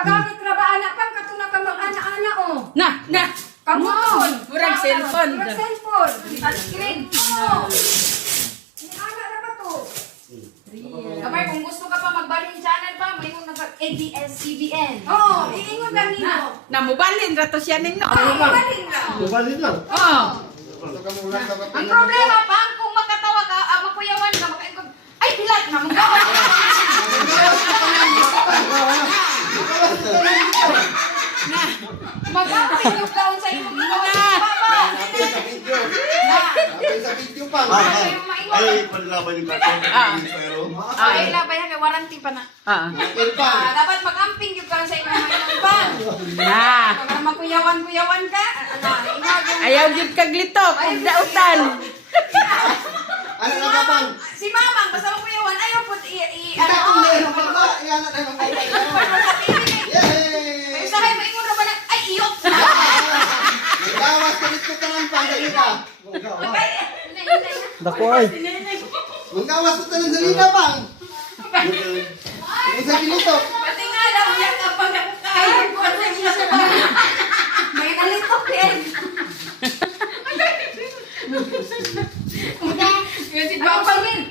pagamit ra ba anak pang katuna ka mag-ana-ana oh. Na. Kamuton. Murag cellphone. Murag cellphone. Touchscreen. Oo. Ana ra ba to? Kamay, kung gusto ka pa magbalin channel pa, may kung nag-ABS-CBN. Oo, iingon ganito. Namubalin ra to siya ning no. Galing na. Bumalik lang. Oh. Basta ka muna dapat. Ang problema pa, kung makatawa ka, makuyawan ka, makaingkod, ay, bilat na, magawa. Mag-aapin yung taon sa imong ginawa. Napay sa video. Napay sa video pa. Ay, panlaban yung karton. Pero, Ay, labay ha, kay warranty pa na. Napay pa. Dapat mag-amping yung taon sa imong mayroon pa. Na. Pag makuyawan-kuyawan ka, Ayaw gyud kag litok ug dautan. Ano na ka bang? si Mamang, basta makuyawan, ayaw po Kita kung meron ka ba? Iyan na tayo magkakaroon. Yay! Usahay mo ingon ra ba na, ay, iyot na. Magawas ka dito ka ng panggalita. Dako ay. Magawas ka ng salita bang? Kung sa ginito. Pati nga daw, yan ka pang nakakain ko. Ano yung sinasabi? May nalitok din.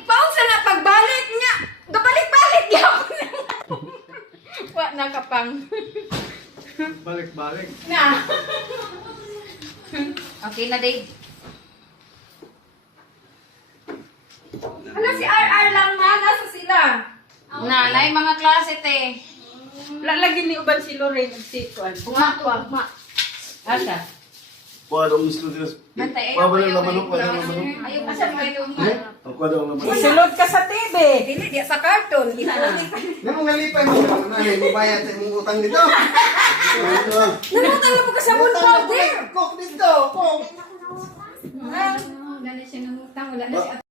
Pausa na pagbalik niya. Gabalik-balik yaw. Wa nakapang. Balik-balik. Na. Okay na, Dave. Ano si RR lang na nasa sila? Nanay, mga klase, te. Lalagin ni uban si Lorraine ug si Kuan. Puma. Asa? kuha daw mismo din. Bantay, Kuha ba ng lamanok? Kuha ng lamanok? Ayaw kasi kayo. Ang kuha daw ng lamanok. Sulod ka sa TV. Dili di sa cartoon. Ipulit. Nang nalipay mo na bayad sa imong utang dito. Nanutang na po ka sa moon powder. Coke dito. Coke. Ganun siya nangutang. Wala na siya.